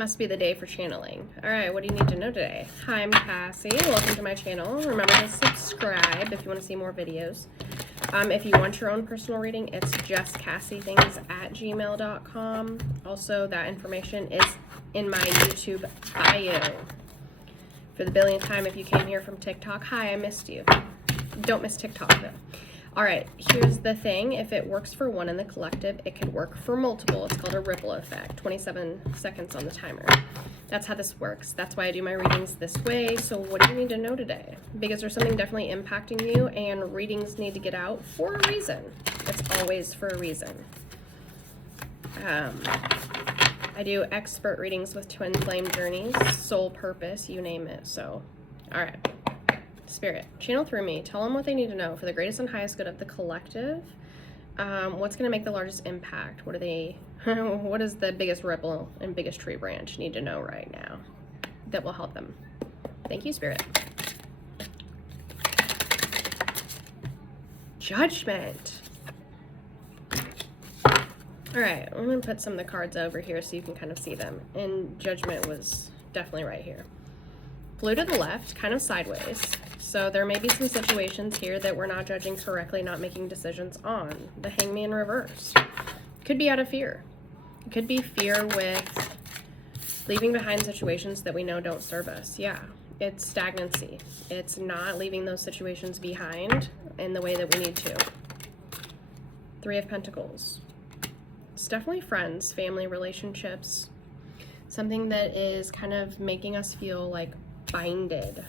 Must be the day for channeling. All right, what do you need to know today? Hi, I'm Cassie. Welcome to my channel. Remember to subscribe if you want to see more videos. If you want your own personal reading, it's justcassieThings@gmail.com. Also, that information is in my YouTube bio. For the billionth time, if you came here from TikTok, hi, I missed you. Don't miss TikTok, though. All right, here's the thing. If it works for one in the collective, it could work for multiple. It's called a ripple effect, 27 seconds on the timer. That's how this works. That's why I do my readings this way. So what do you need to know today? Because there's something definitely impacting you, and readings need to get out for a reason. It's always for a reason. I do expert readings with twin flame journeys, soul purpose, you name it. So, all right. Spirit, channel through me. Tell them what they need to know for the greatest and highest good of the collective. What's going to make the largest impact? What are they? What does the biggest ripple and biggest tree branch need to know right now that will help them? Thank you, Spirit. Judgment. All right, I'm going to put some of the cards over here so you can kind of see them. And Judgment was definitely right here. Flew to the left, kind of sideways. So there may be some situations here that we're not judging correctly, not making decisions on. The Hangman reverse. Could be out of fear. It could be fear with leaving behind situations that we know don't serve us. Yeah, it's stagnancy. It's not leaving those situations behind in the way that we need to. Three of Pentacles. It's definitely friends, family relationships. Something that is kind of making us feel like binded.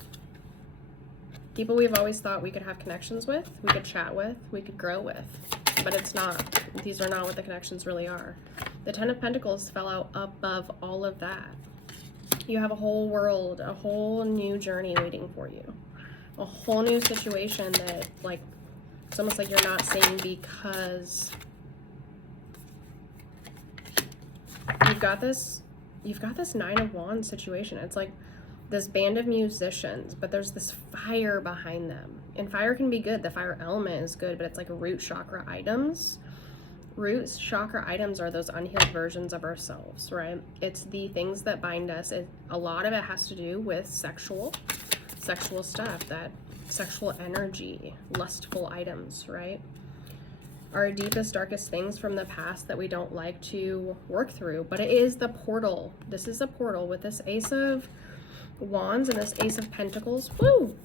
People we've always thought we could have connections with, we could chat with, we could grow with, but it's not. These are not what the connections really are. The Ten of Pentacles fell out above all of that. You have a whole world, a whole new journey waiting for you. A whole new situation that, like, it's almost like you're not seeing because you've got this Nine of Wands situation. It's like this band of musicians, but there's this fire behind them. And fire can be good. The fire element is good, but it's like root chakra items. Root chakra items are those unhealed versions of ourselves, right? It's the things that bind us. A lot of it has to do with sexual stuff, that sexual energy, lustful items, right? Our deepest, darkest things from the past that we don't like to work through. But it is the portal. This is a portal with this Ace of Wands and this Ace of Pentacles. Woo!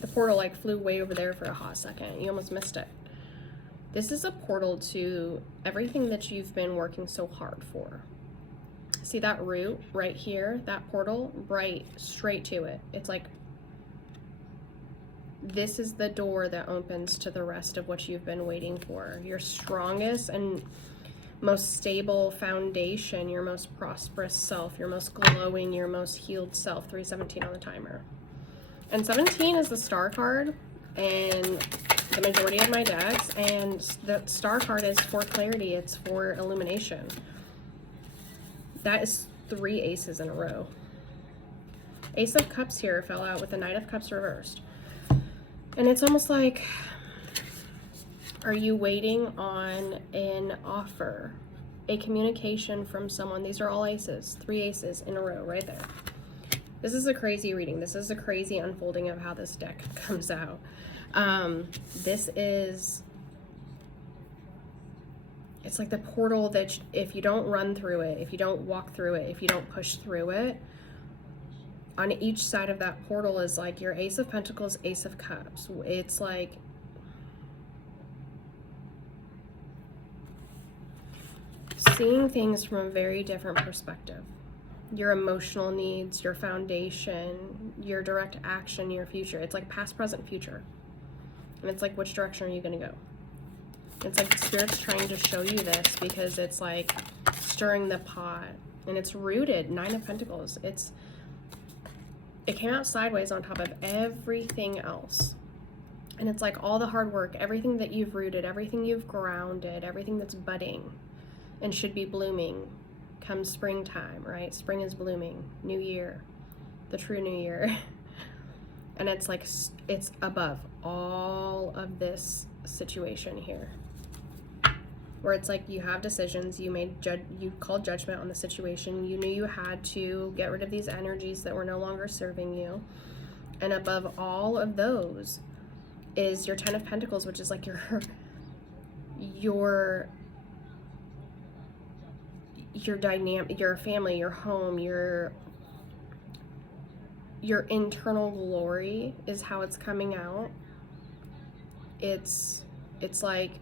The portal like flew way over there for a hot second. You almost missed it. This is a portal to everything that you've been working so hard for. See that root right here? That portal, right straight to it. It's like this is the door that opens to the rest of what you've been waiting for. Your strongest and most stable foundation, your most prosperous self, your most glowing, your most healed self. 317 on the timer. And 17 is the star card and the majority of my decks, and the star card is for clarity, it's for illumination. That is 3 aces in a row. Ace of Cups here fell out with the Knight of Cups reversed. And it's almost like, are you waiting on an offer, a communication from someone? These are all aces, 3 aces in a row right there. This is a crazy reading. This is a crazy unfolding of how this deck comes out. It's like the portal that if you don't run through it, if you don't walk through it, if you don't push through it, on each side of that portal is like your Ace of Pentacles, Ace of Cups. It's like seeing things from a very different perspective. Your emotional needs, your foundation, your direct action, your future. It's like past, present, future. And it's like, which direction are you going to go? It's like Spirit's trying to show you this because it's like stirring the pot. And it's rooted, 9 of Pentacles. It came out sideways on top of everything else. And it's like all the hard work, everything that you've rooted, everything you've grounded, everything that's budding and should be blooming comes springtime, right? Spring is blooming, new year, the true new year. And it's like, it's above all of this situation here. where it's like you have decisions, you called judgment on the situation, you knew you had to get rid of these energies that were no longer serving you. And above all of those is your Ten of Pentacles, which is like your dynamic, your family, your home, your internal glory is how it's coming out. It's like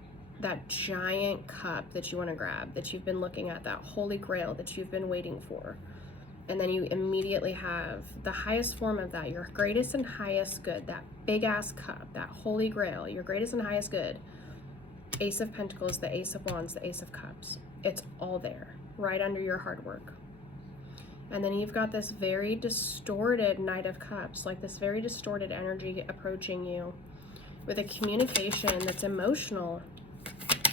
that giant cup that you want to grab, that you've been looking at, that holy grail that you've been waiting for. And then you immediately have the highest form of that, your greatest and highest good, that big ass cup, that holy grail, your greatest and highest good. Ace of Pentacles, the Ace of Wands, the Ace of Cups. It's all there, right under your hard work. And then you've got this very distorted Knight of Cups, like this very distorted energy approaching you with a communication that's emotional,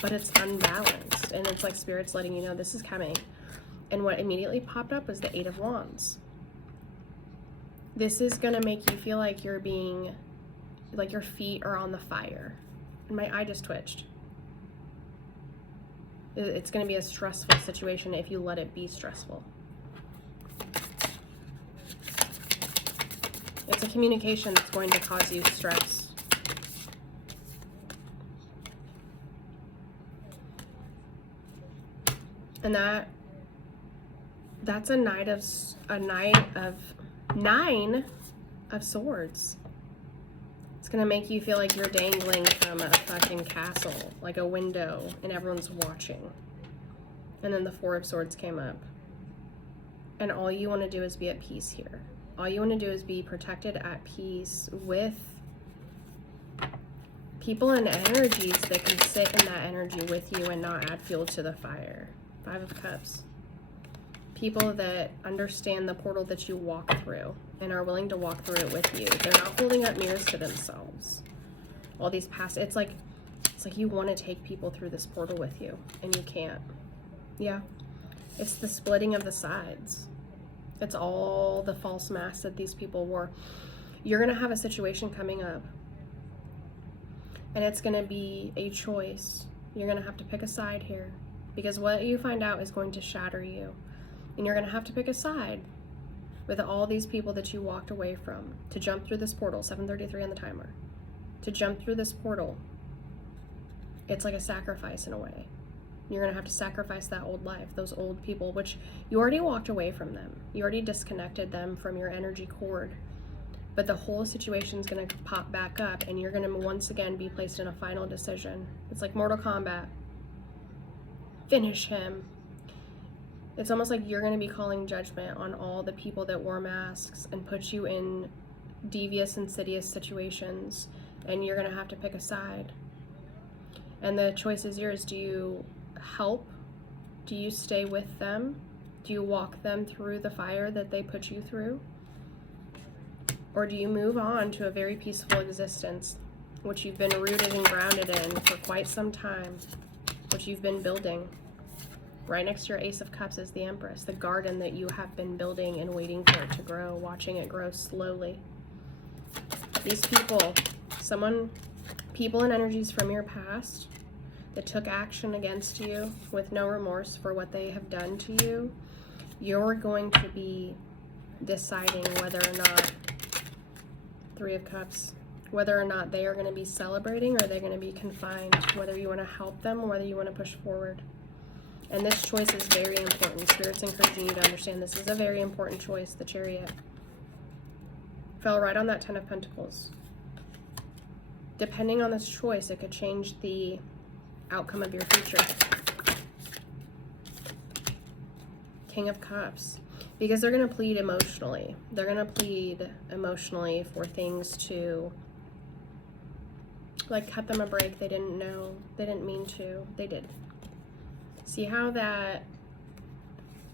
but it's unbalanced. And it's like Spirit's letting you know this is coming. And what immediately popped up was the Eight of Wands. This is going to make you feel like you're being, like your feet are on the fire. And my eye just twitched. It's going to be a stressful situation if you let it be stressful. It's a communication that's going to cause you stress. And that's a Nine of Swords. It's gonna make you feel like you're dangling from a fucking castle, like a window, and everyone's watching. And then the Four of Swords came up. And all you want to do is be at peace here. All you want to do is be protected, at peace with people and energies that can sit in that energy with you and not add fuel to the fire. Five of Cups. People that understand the portal that you walk through and are willing to walk through it with you. They're not holding up mirrors to themselves. All these past, it's like you want to take people through this portal with you and you can't. Yeah. It's the splitting of the sides. It's all the false masks that these people wore. You're going to have a situation coming up, and it's going to be a choice. You're going to have to pick a side here, because what you find out is going to shatter you. And you're going to have to pick a side with all these people that you walked away from to jump through this portal. 7:33 on the timer. To jump through this portal, it's like a sacrifice in a way. You're going to have to sacrifice that old life, those old people, which you already walked away from them. You already disconnected them from your energy cord. But the whole situation is going to pop back up, and you're going to once again be placed in a final decision. It's like Mortal Kombat. Finish him. It's almost like you're going to be calling judgment on all the people that wore masks and put you in devious, insidious situations, and you're going to have to pick a side. And the choice is yours. Do you help? Do you stay with them? Do you walk them through the fire that they put you through? Or do you move on to a very peaceful existence, which you've been rooted and grounded in for quite some time, which you've been building? Right next to your Ace of Cups is the Empress, the garden that you have been building and waiting for it to grow, watching it grow slowly. These people, people and energies from your past that took action against you with no remorse for what they have done to you, you're going to be deciding whether or not, Three of Cups, whether or not they are going to be celebrating or they're going to be confined, whether you want to help them or whether you want to push forward. And this choice is very important. Spirit's encouraging you to understand this is a very important choice. The Chariot fell right on that Ten of Pentacles. Depending on this choice, it could change the outcome of your future. King of Cups. Because they're going to plead emotionally. They're going to plead emotionally for things to, like, cut them a break. They didn't know. They didn't mean to. They did. See how that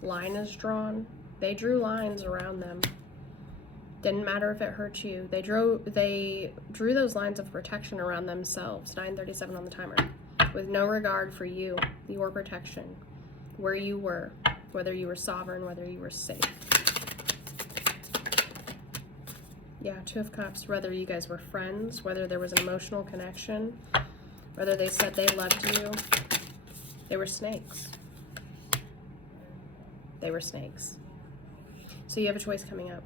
line is drawn? They drew lines around them. Didn't matter if it hurt you. They drew those lines of protection around themselves. 9:37 on the timer. With no regard for you, your protection, where you were, whether you were sovereign, whether you were safe. Yeah, Two of Cups, whether you guys were friends, whether there was an emotional connection, whether they said they loved you. They were snakes. They were snakes. So you have a choice coming up.